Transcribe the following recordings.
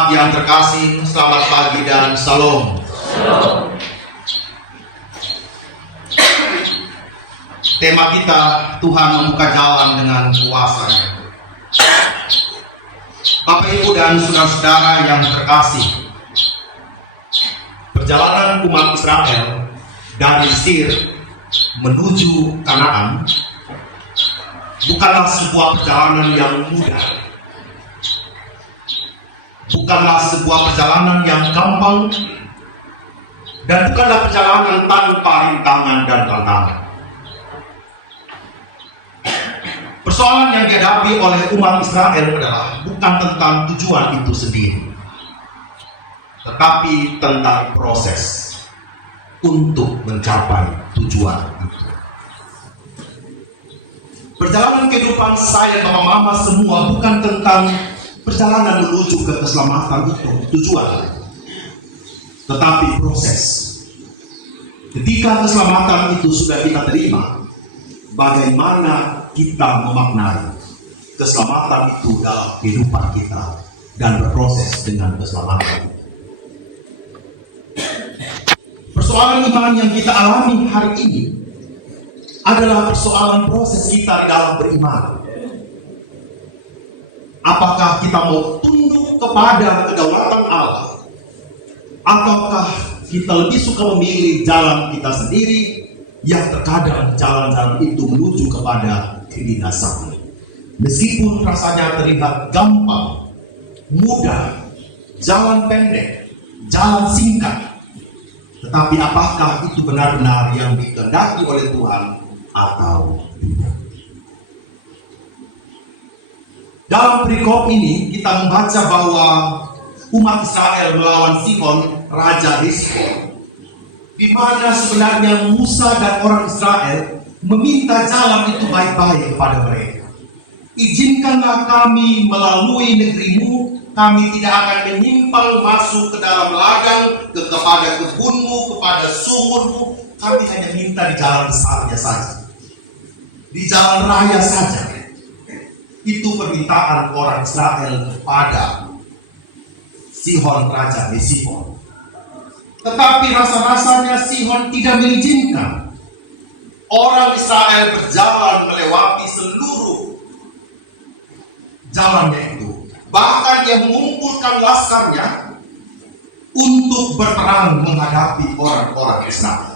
Jemaat yang terkasih, selamat pagi dan salam. Tema kita, Tuhan membuka jalan dengan kuasa-Nya. Bapak, Ibu, dan saudara-saudara yang terkasih, perjalanan umat Israel dari Mesir menuju Kanaan bukanlah sebuah perjalanan yang mudah. Bukanlah sebuah perjalanan yang gampang, dan bukanlah perjalanan tanpa rintangan dan tantangan. Persoalan yang dihadapi oleh umat Israel adalah bukan tentang tujuan itu sendiri, tetapi tentang proses untuk mencapai tujuan itu. Perjalanan kehidupan saya dan mama semua bukan tentang perjalanan menuju ke keselamatan itu tujuan, tetapi proses. Ketika keselamatan itu sudah kita terima, bagaimana kita memaknai keselamatan itu dalam kehidupan kita dan berproses dengan keselamatan. Persoalan iman yang kita alami hari ini adalah persoalan proses kita di dalam beriman. Apakah kita mau tunduk kepada kedaulatan Allah, ataukah kita lebih suka memilih jalan kita sendiri yang terkadang jalan-jalan itu menuju kepada kebinasaan. Meskipun rasanya terlihat gampang, mudah, jalan pendek, jalan singkat, tetapi apakah itu benar-benar yang dikehendaki oleh Tuhan atau tidak? Dalam perikop ini kita membaca bahwa umat Israel melawan Sihon, Raja Heshbon, di mana sebenarnya Musa dan orang Israel meminta jalan itu baik-baik kepada mereka. Izinkanlah kami melalui negerimu, kami tidak akan menyimpang masuk ke dalam ladang, kepada kebunmu, kepada sumurmu. Kami hanya minta di jalan besarnya saja, di jalan raya saja. Itu permintaan orang Israel kepada Sihon, Raja Heshbon. Tetapi rasa-rasanya Sihon tidak mengizinkan orang Israel berjalan melewati seluruh jalannya itu. Bahkan dia mengumpulkan laskarnya untuk berperang menghadapi orang-orang Israel.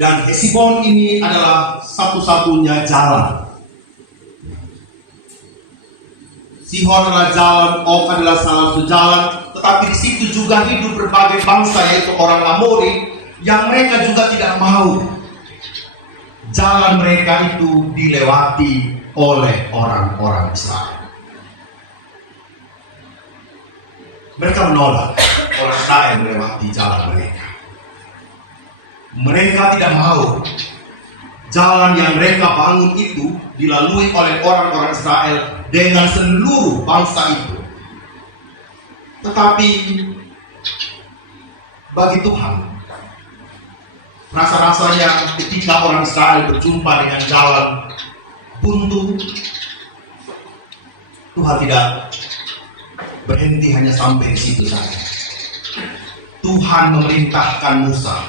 Dan Heshbon ini adalah satu-satunya jalan. Sihon adalah jalan, Og adalah salah satu jalan, tetapi di situ juga hidup berbagai bangsa, yaitu orang Amori, yang mereka juga tidak mau jalan mereka itu dilewati oleh orang-orang Israel. Mereka menolak orang Israel melewati jalan mereka. Mereka tidak mau jalan yang mereka bangun itu dilalui oleh orang-orang Israel dengan seluruh bangsa itu. Tetapi bagi Tuhan, rasa-rasanya ketika orang Israel berjumpa dengan jalan buntu, Tuhan tidak berhenti hanya sampai di situ saja. Tuhan memerintahkan Musa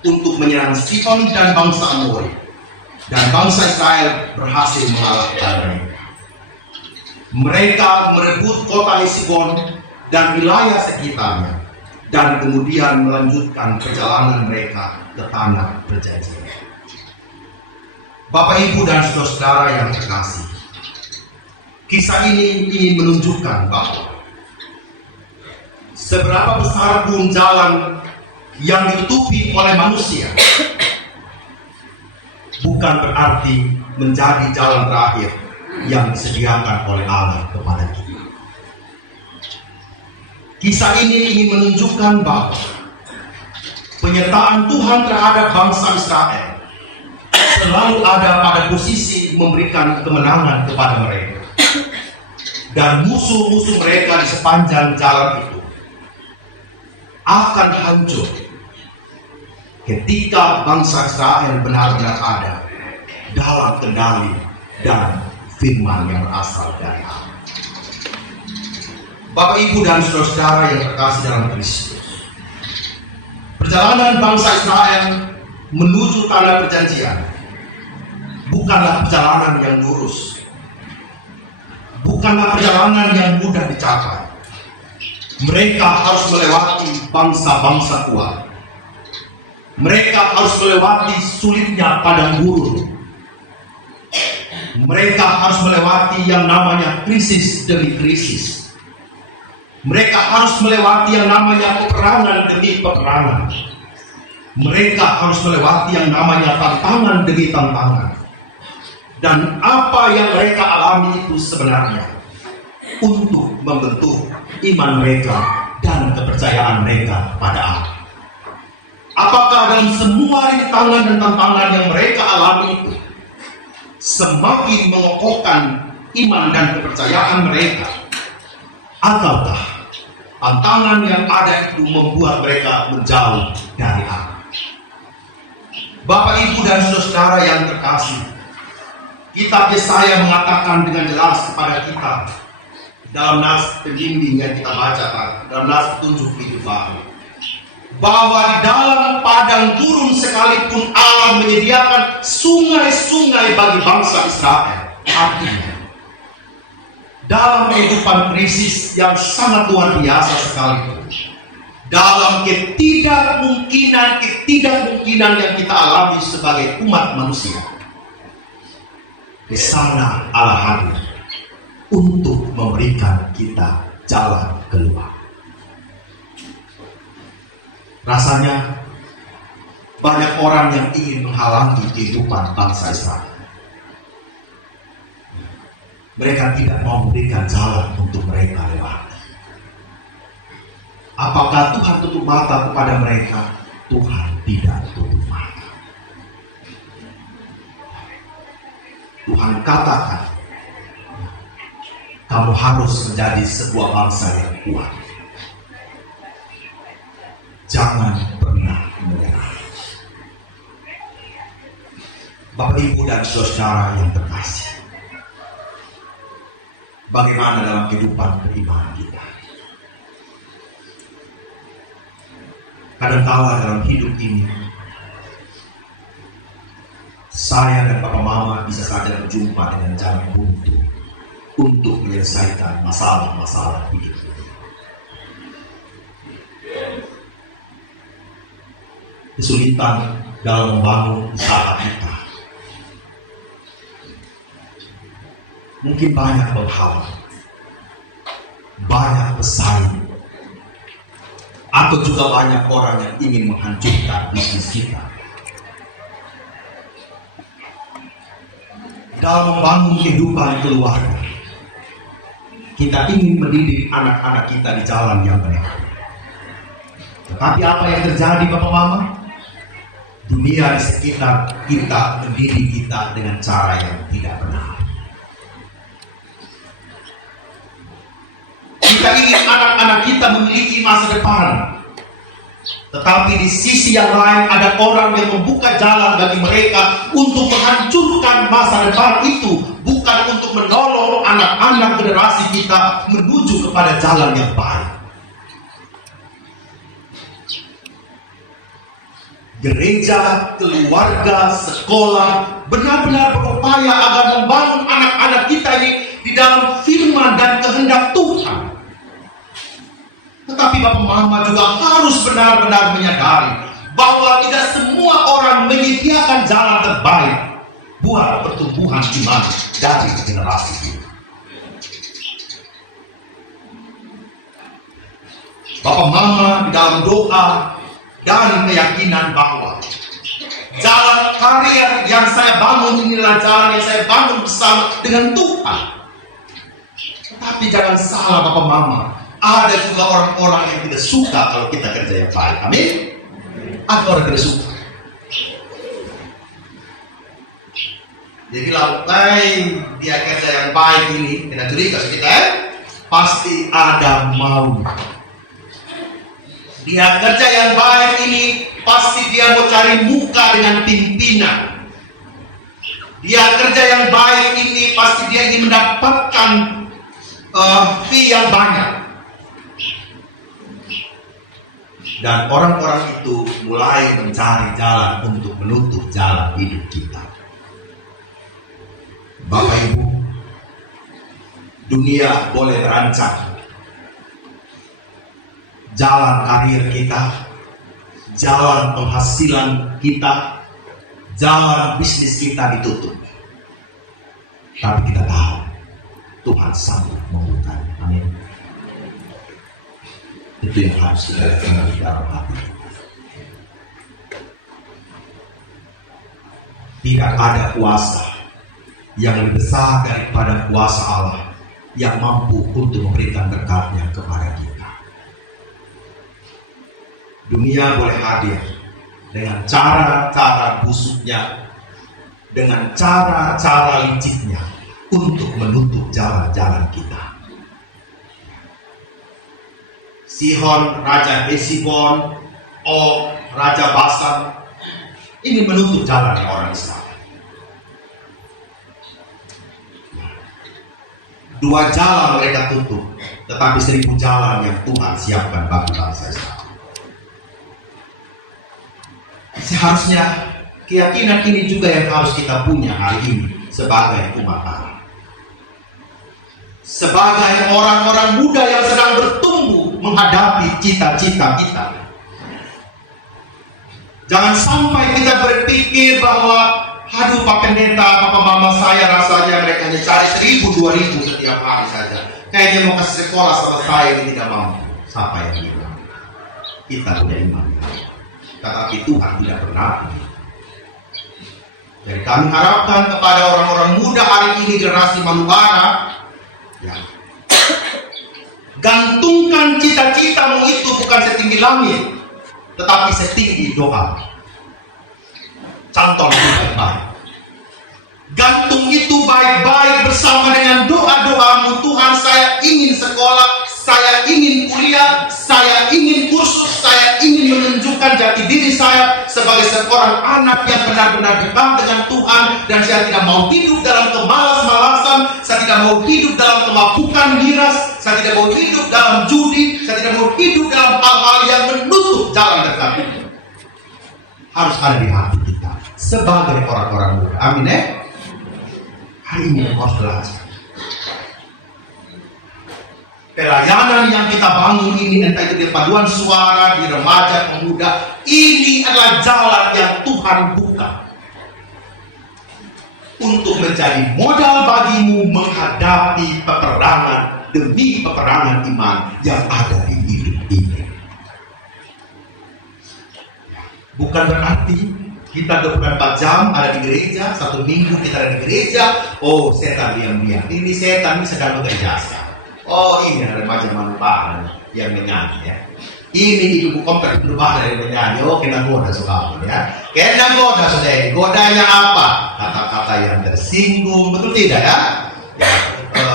untuk menyerang Sihon dan bangsa Amori, dan bangsa Israel berhasil mengalahkan mereka. Mereka merebut kota Heshbon dan wilayah sekitarnya, dan kemudian melanjutkan perjalanan mereka ke tanah perjanjian. Bapak, Ibu, dan saudara-saudara yang terkasih, kisah ini ingin menunjukkan bahwa seberapa besar pun jalan yang ditutupi oleh manusia bukan berarti menjadi jalan terakhir yang disediakan oleh Allah kepada kita. Kisah ini ingin menunjukkan bahwa penyertaan Tuhan terhadap bangsa Israel selalu ada pada posisi memberikan kemenangan kepada mereka, dan musuh-musuh mereka di sepanjang jalan itu akan hancur ketika bangsa Israel benar-benar ada dalam kendali dan firman yang berasal dari Allah. Bapak, Ibu, dan saudara-saudara yang terkasih dalam Kristus, perjalanan bangsa Israel menuju tanah perjanjian bukanlah perjalanan yang lurus, bukanlah perjalanan yang mudah dicapai. Mereka harus melewati bangsa-bangsa kuat. Mereka harus melewati sulitnya padang gurun. Mereka harus melewati yang namanya krisis demi krisis. Mereka harus melewati yang namanya peperangan demi peperangan. Mereka harus melewati yang namanya tantangan demi tantangan. Dan apa yang mereka alami itu sebenarnya untuk membentuk iman mereka dan kepercayaan mereka pada Allah. Apakah dalam semua rintangan dan tantangan yang mereka alami itu semakin mengokohkan iman dan kepercayaan mereka, ataukah tantangan yang ada itu membuat mereka menjauh dari Allah? Bapak, Ibu, dan saudara yang terkasih, kitab Yesaya mengatakan dengan jelas kepada kita dalam nas pembimbing yang kita baca, dalam nas petunjuk hidup baru, bahwa di dalam padang gurun sekalipun Allah menyediakan sungai-sungai bagi bangsa Israel. Artinya, dalam kehidupan krisis yang sangat luar biasa sekalipun, dalam ketidakmungkinan yang kita alami sebagai umat manusia, di sana Allah hadir untuk memberikan kita jalan keluar. Rasanya banyak orang yang ingin menghalangi kehidupan bangsa Israel. Mereka tidak mau memberikan jalan untuk mereka lewati. Apakah Tuhan tutup mata kepada mereka? Tuhan tidak tutup mata. Tuhan katakan, kamu harus menjadi sebuah bangsa yang kuat. Jangan pernah menyerah. Bapak, Ibu, dan saudara yang terkasih, bagaimana dalam kehidupan beriman kita? Kadangkala dalam hidup ini, saya dan Bapak Mama bisa saja berjumpa dengan jalan buntu untuk menyelesaikan masalah-masalah hidup ini. Kesulitan dalam membangun usaha kita, mungkin banyak penghalang, banyak pesaing, atau juga banyak orang yang ingin menghancurkan bisnis kita. Dalam membangun kehidupan keluarga, kita ingin mendidik anak-anak kita di jalan yang benar. Tetapi apa yang terjadi, Bapak Mama? Dunia di sekitar kita mendidik kita dengan cara yang tidak benar. Kita ingin anak-anak kita memiliki masa depan, tetapi di sisi yang lain ada orang yang membuka jalan bagi mereka untuk menghancurkan masa depan itu, bukan untuk menolong anak-anak generasi kita menuju kepada jalan yang baik. Gereja, keluarga, sekolah benar-benar berupaya agar membangun anak-anak kita ini di dalam firman dan kehendak Tuhan. Tetapi Bapak Mama juga harus benar-benar menyadari bahwa tidak semua orang menyediakan jalan terbaik buat pertumbuhan iman dari generasi ini. Bapak Mama di dalam doa dan keyakinan bahwa jalan karya yang saya bangun inilah jalan yang saya bangun bersama dengan Tuhan. Tetapi jangan salah, Bapak Mama, ada juga orang-orang yang tidak suka kalau kita kerja yang baik. Amin? Ada orang tidak suka. Jadi lantai dia kerja yang baik ini, tidak curiga kita, pasti ada mau. Dia kerja yang baik ini, pasti dia mau cari muka dengan pimpinan. Dia kerja yang baik ini, pasti dia ingin mendapatkan fee yang banyak. Dan orang-orang itu mulai mencari jalan untuk menutup jalan hidup kita. Bapak Ibu, dunia boleh merancang jalan karir kita, jalan penghasilan kita, jalan bisnis kita ditutup. Tapi kita tahu Tuhan sanggup membukanya. Amin. Itu yang harus kita lakukan di dalam hati. Tidak ada kuasa yang lebih besar daripada kuasa Allah yang mampu untuk memberikan berkat-Nya kepada kita. Dunia boleh hadir dengan cara-cara busuknya, dengan cara-cara liciknya untuk menutup jalan-jalan kita. Sihon, Raja Hesibon, Og, Raja Basan ingin menutup jalan orang Israel. Dua jalan mereka tutup, tetapi 1000 jalan yang Tuhan siapkan bagi bangsa Israel. Seharusnya keyakinan ini juga yang harus kita punya hari ini sebagai umat Allah. Sebagai orang-orang muda yang sedang bertumbuh menghadapi cita-cita kita. Jangan sampai kita berpikir bahwa aduh Pak Pendeta, Papa Mama saya rasanya mereka hanya cari 1000-2000 setiap hari saja. Kayaknya mau kasih sekolah sama saya ini tidak mampu. Siapa yang bilang? Kita punya iman. Tetapi Tuhan tidak pernah. Jadi kami harapkan kepada orang-orang muda hari ini, generasi Manubara, ya, gantungkan cita-citamu itu bukan setinggi langit, tetapi setinggi doa. Contoh baik-baik. Gantung itu baik-baik bersama dengan doa-doamu. Tuhan, saya ingin sekolah, saya ingin kuliah, saya ingin kursus, saya ingin menunjukkan jati diri saya sebagai seorang anak yang benar-benar dekat dengan Tuhan, dan saya tidak mau hidup dalam kemalas-malasan, saya tidak mau hidup dalam kemabukan miras, saya tidak mau hidup dalam judi, saya tidak mau hidup dalam hal-hal yang menutup jalan dekat itu. Harus ada di hati kita sebagai orang-orang muda. Amin ya. Hari ini harus belajar. Pelayanan yang kita bangun ini, entah itu di paduan suara, di remaja, pemuda, ini adalah jalan yang Tuhan buka untuk menjadi modal bagimu menghadapi peperangan demi peperangan iman yang ada di hidup ini. Bukan berarti kita 24 jam ada di gereja, 1 minggu kita ada di gereja, oh setan diam-diam, ini setan ini sedang bekerja. Oh ini ada remaja Manubara yang menyanyi ya. Ini ibu komplek Manubara yang menyanyi, oh kena goda suka ya. Kena goda sudah, godanya apa? Kata-kata yang tersinggung, betul tidak ya? Ya,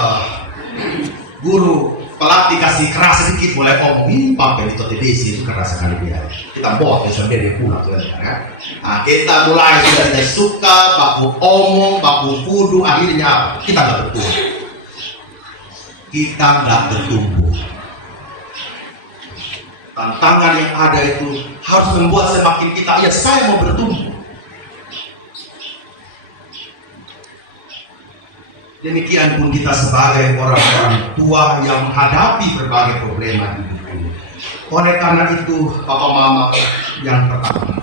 guru pelatih kasih keras sedikit mulai ngomong, ini pakai itu TDC itu keras sekali dia. Kita buat ya sampai dia pulang tuh kan. Nah, kita mulai sudah tidak suka, baku omong, baku kudu, akhirnya apa? Kita nggak bertumbuh. Kita nggak bertumbuh. Tantangan yang ada itu harus membuat semakin kita, ya saya mau bertumbuh. Demikian pun kita sebagai orang-orang tua yang menghadapi berbagai problema hidup ini. Oleh karena itu, Papa Mama yang pertama,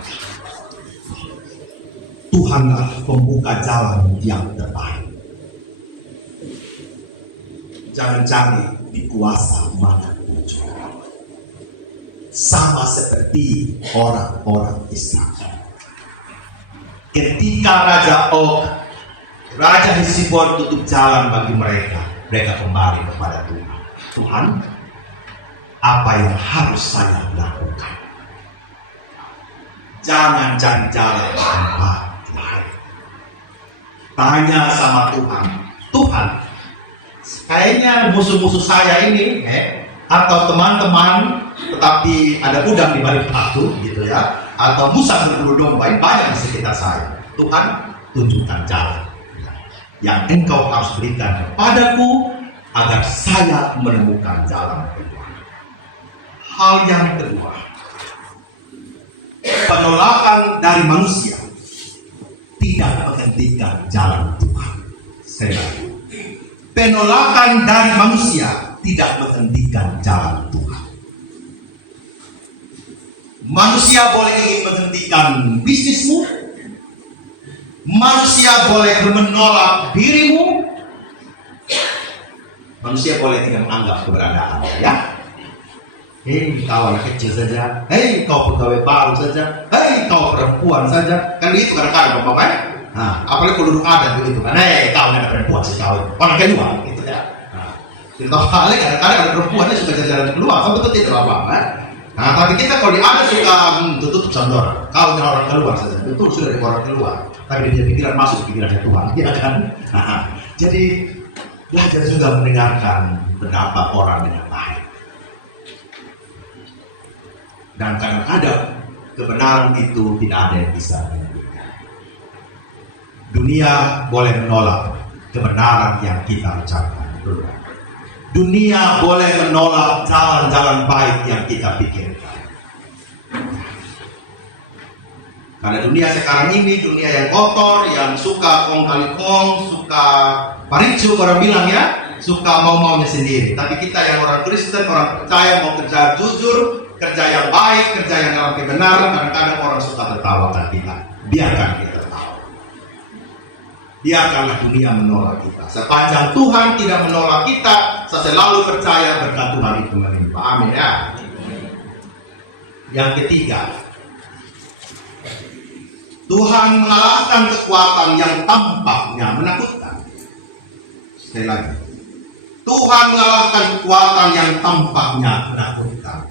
Tuhanlah pembuka jalan yang terbaik. Jangan cari di kuasa manapun juga. Sama seperti orang-orang Israel. Ketika Raja Og, Raja Hesibon tutup jalan bagi mereka, mereka kembali kepada Tuhan. Tuhan, apa yang harus saya lakukan? Jangan cari jalan tempat lain. Tanya sama Tuhan, Tuhan, kayaknya musuh-musuh saya ini, atau teman-teman, tetapi ada udang di balik batu, gitu ya, atau musang berbulu domba, banyak di sekitar saya. Tuhan, tunjukkan jalan yang Engkau harus berikan kepadaku agar saya menemukan jalan keluar. Hal yang kedua, Penolakan dari manusia tidak menghentikan jalan Tuhan. Sekali lagi, penolakan dari manusia tidak menghentikan jalan Tuhan. Manusia boleh ingin menghentikan bisnismu, manusia boleh menolak dirimu, manusia boleh tidak menganggap keberadaanmu, ya. Hei, kau anak kecil saja, hei kau pegawai baru saja, hei kau perempuan saja, kan itu kadang-kadang bapak, nah, apalagi kalau ada begitu kan, hei kau anak perempuan sih kau, orang kedua, gitu ya. Nah, kita paling kadang-kadang ada perempuannya suka jalan keluar, kan betul tidak apa-apa. Nah, tapi kita kalau ada suka tutup sandor, kau jangan orang keluar saja, betul sudah dari orang keluar, tapi dia pikiran masuk ke pikirannya Tuhan, ya kan? Nah, jadi belajar juga mendengarkan pendapat orang dengan baik. Dan karena ada kebenaran itu tidak ada yang bisa menghentikan. Dunia boleh menolak kebenaran yang kita ucapkan. Dunia boleh menolak jalan-jalan baik yang kita pikirkan. Karena dunia sekarang ini dunia yang kotor, yang suka kong kali kong, suka paricu orang bilang ya, suka mau-maunya sendiri. Tapi kita yang orang Kristen, orang percaya mau kerja jujur, kerja yang baik, kerja yang dalam kebenaran, kadang-kadang orang suka tertawakan kita. Biarkan kita tertawa. Biarkanlah dunia menolak kita. Sepanjang Tuhan tidak menolak kita, saya selalu percaya berkat Tuhan itu menimpa. Amin ya. Yang ketiga, Tuhan mengalahkan kekuatan yang tampaknya menakutkan. Sekali lagi, Tuhan mengalahkan kekuatan yang tampaknya menakutkan.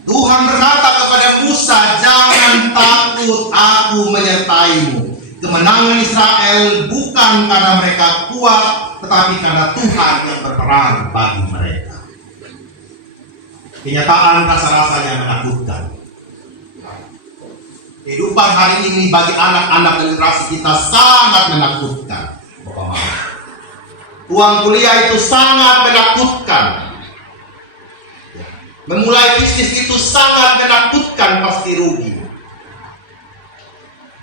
Tuhan berkata kepada Musa, jangan takut, aku menyertaimu. Kemenangan Israel bukan karena mereka kuat, tetapi karena Tuhan yang berperang bagi mereka. Kenyataan rasa-rasanya menakutkan. Kehidupan hari ini bagi anak-anak generasi kita sangat menakutkan. Bapak Mama, uang kuliah itu sangat menakutkan. Memulai bisnis itu sangat menakutkan, pasti rugi.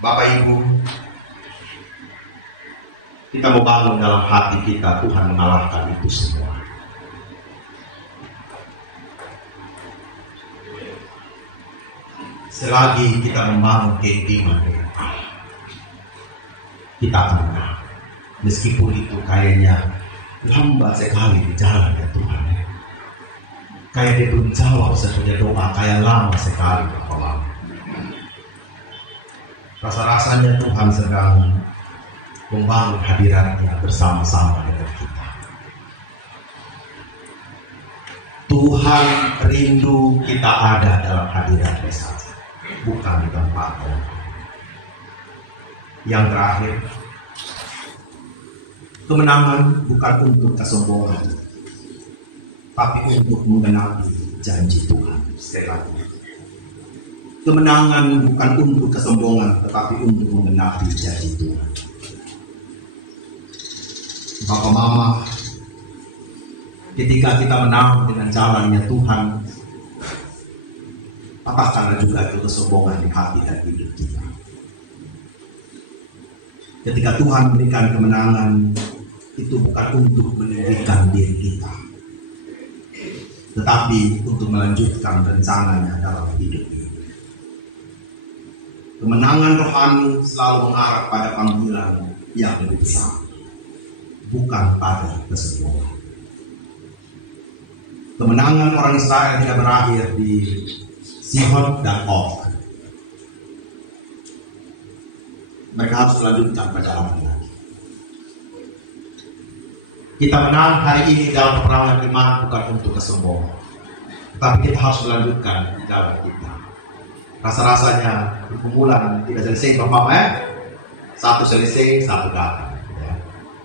Bapak Ibu, kita mau bangun dalam hati kita, Tuhan mengalahkan itu semua. Selagi kita membangun keintiman dengan Allah, kita akan menang. Meskipun itu kayaknya lambat sekali di jalan ya Tuhan. Kayak dia belum jawab sesudah doa, kayak lama sekali Bapak. Rasa-rasanya Tuhan sedang membangun hadiratnya bersama-sama dengan kita. Tuhan rindu kita ada dalam hadiratnya saja, bukan di tempat lain. Yang terakhir, kemenangan bukan untuk kesombongan, tapi untuk menggenapi janji Tuhan. Sekali lagi, kemenangan bukan untuk kesombongan, tetapi untuk menggenapi janji Tuhan. Bapak Mama, ketika kita menang dengan jalannya Tuhan, patahkanlah juga itu kesombongan di hati dan hidup kita. Ketika Tuhan berikan kemenangan, itu bukan untuk meninggikan diri kita, tetapi untuk melanjutkan rencananya dalam hidup ini. Kemenangan rohani selalu mengarah pada panggilan yang lebih besar, bukan pada kesombongan. Kemenangan orang Israel tidak berakhir di Sihon dan Og. Mereka harus melanjutkan perjalanan lagi. Kita menang hari ini dalam peperangan iman bukan untuk kesombongan, tetapi kita harus melanjutkan jalan kita. Rasa-rasanya pergumulan tidak selesai Bapak, satu selesai, satu datang. Ya.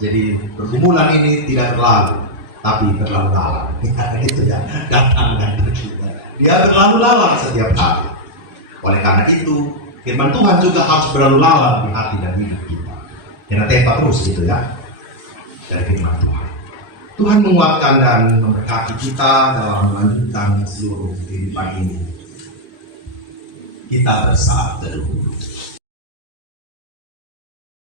Jadi pergumulan ini tidak berlalu, tapi berlalu-lalang. Itu ya, datang dan pergi. Dia berlalu-lalang setiap hari. Oleh karena itu, firman Tuhan juga harus berlalu-lalang di hati dan hidup kita. Jangan tempat terus gitu ya. Dari firman Tuhan. Tuhan menguatkan dan memberkati kita dalam melanjutkan seluruh kehidupan ini. kita bersaat teduh.